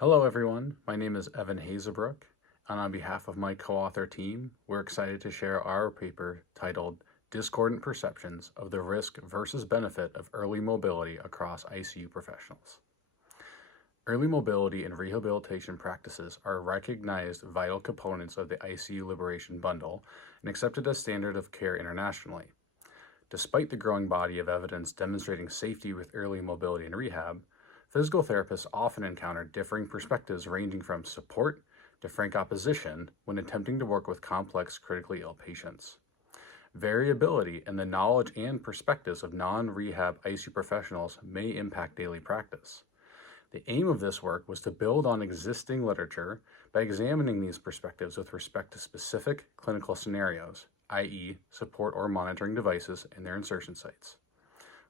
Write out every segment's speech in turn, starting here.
Hello everyone, my name is Evan Haezebrouck, and on behalf of my co-author team, we're excited to share our paper titled Discordant Perceptions of the Risk versus Benefit of Early Mobility Across ICU Professionals. Early mobility and rehabilitation practices are recognized vital components of the ICU liberation bundle and accepted as standard of care internationally. Despite the growing body of evidence demonstrating safety with early mobility and rehab, physical therapists often encounter differing perspectives ranging from support to frank opposition when attempting to work with complex critically ill patients. Variability in the knowledge and perspectives of non-rehab ICU professionals may impact daily practice. The aim of this work was to build on existing literature by examining these perspectives with respect to specific clinical scenarios, i.e., support or monitoring devices and their insertion sites,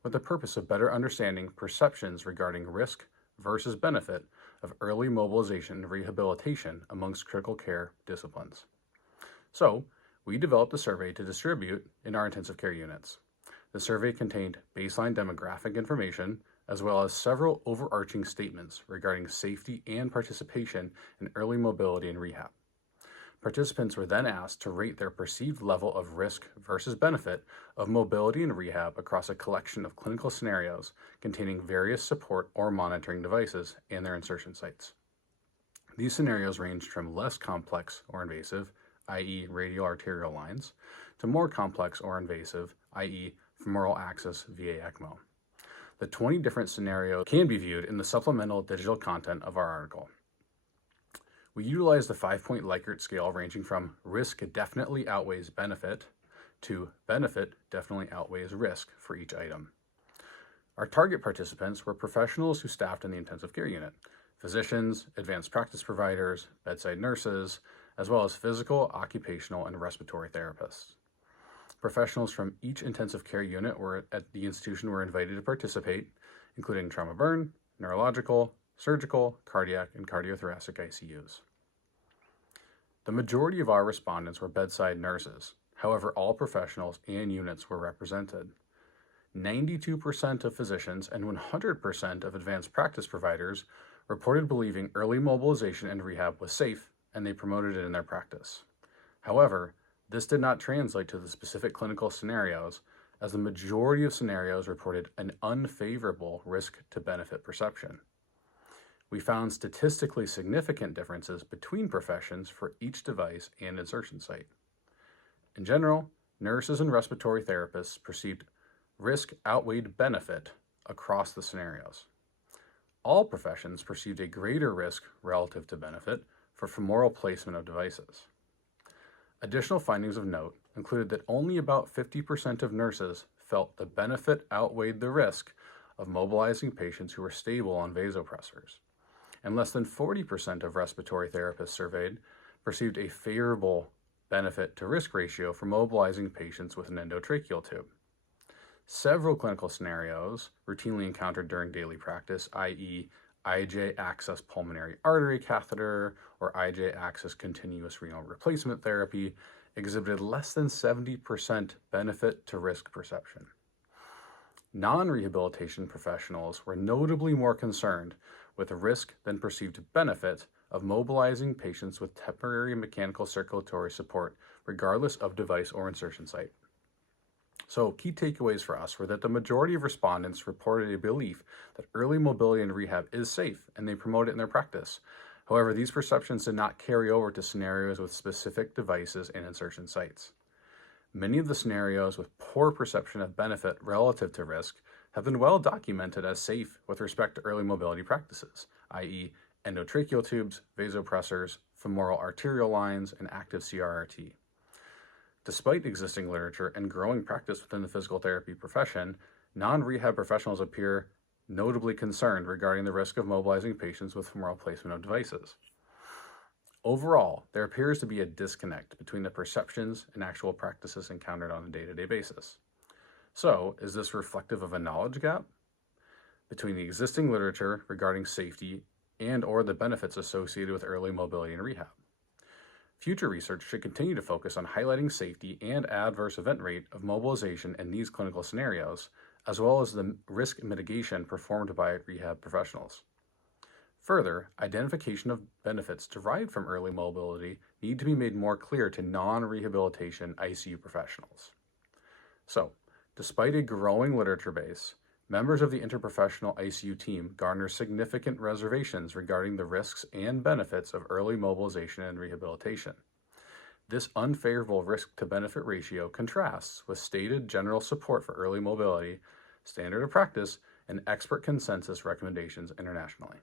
with the purpose of better understanding perceptions regarding risk versus benefit of early mobilization and rehabilitation amongst critical care disciplines. So, we developed a survey to distribute in our intensive care units. The survey contained baseline demographic information, as well as several overarching statements regarding safety and participation in early mobility and rehab. Participants were then asked to rate their perceived level of risk versus benefit of mobility and rehab across a collection of clinical scenarios containing various support or monitoring devices and their insertion sites. These scenarios ranged from less complex or invasive, i.e. radial arterial lines, to more complex or invasive, i.e. femoral access via ECMO. The 20 different scenarios can be viewed in the supplemental digital content of our article. We utilized the 5-point Likert scale ranging from risk definitely outweighs benefit to benefit definitely outweighs risk for each item. Our target participants were professionals who staffed in the intensive care unit, physicians, advanced practice providers, bedside nurses, as well as physical, occupational, and respiratory therapists. Professionals from each intensive care unit at the institution were invited to participate, including trauma burn, neurological, surgical, cardiac, and cardiothoracic ICUs. The majority of our respondents were bedside nurses. However, all professionals and units were represented. 92% of physicians and 100% of advanced practice providers reported believing early mobilization and rehab was safe, and they promoted it in their practice. However, this did not translate to the specific clinical scenarios, as the majority of scenarios reported an unfavorable risk to benefit perception. We found statistically significant differences between professions for each device and insertion site. In general, nurses and respiratory therapists perceived risk outweighed benefit across the scenarios. All professions perceived a greater risk relative to benefit for femoral placement of devices. Additional findings of note included that only about 50% of nurses felt the benefit outweighed the risk of mobilizing patients who were stable on vasopressors, and less than 40% of respiratory therapists surveyed perceived a favorable benefit to risk ratio for mobilizing patients with an endotracheal tube. Several clinical scenarios routinely encountered during daily practice, i.e. IJ access pulmonary artery catheter or IJ access continuous renal replacement therapy, exhibited less than 70% benefit to risk perception. Non-rehabilitation professionals were notably more concerned with risk than perceived benefit of mobilizing patients with temporary mechanical circulatory support, regardless of device or insertion site. So, key takeaways for us were that the majority of respondents reported a belief that early mobility and rehab is safe, and they promote it in their practice. However, these perceptions did not carry over to scenarios with specific devices and insertion sites. Many of the scenarios with poor perception of benefit relative to risk have been well documented as safe with respect to early mobility practices, i.e. endotracheal tubes, vasopressors, femoral arterial lines, and active CRRT. Despite existing literature and growing practice within the physical therapy profession, non-rehab professionals appear notably concerned regarding the risk of mobilizing patients with femoral placement of devices. Overall, there appears to be a disconnect between the perceptions and actual practices encountered on a day-to-day basis. So, is this reflective of a knowledge gap between the existing literature regarding safety and or the benefits associated with early mobility and rehab? Future research should continue to focus on highlighting safety and adverse event rate of mobilization in these clinical scenarios, as well as the risk mitigation performed by rehab professionals. Further, identification of benefits derived from early mobility need to be made more clear to non-rehabilitation ICU professionals. So, despite a growing literature base, members of the interprofessional ICU team garner significant reservations regarding the risks and benefits of early mobilization and rehabilitation. This unfavorable risk-to-benefit ratio contrasts with stated general support for early mobility, standard of practice, and expert consensus recommendations internationally.